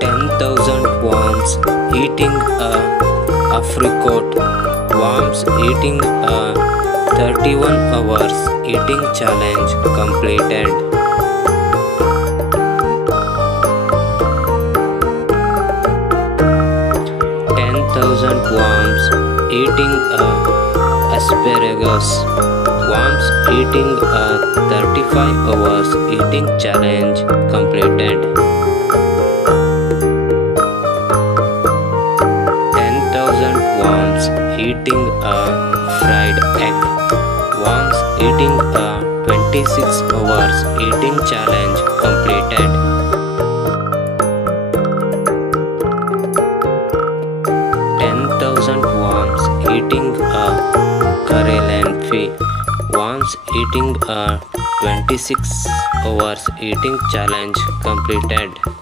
10,000 worms eating a apricot. Worms eating a 31 hours eating challenge completed. 10,000 worms eating a asparagus. Worms eating a 35 hours eating challenge completed. 10,000 worms eating a fried egg. Worms eating a 26 hours eating challenge completed. 10,000 worms eating a Karelanfi. Worms eating a 26 hours eating challenge completed.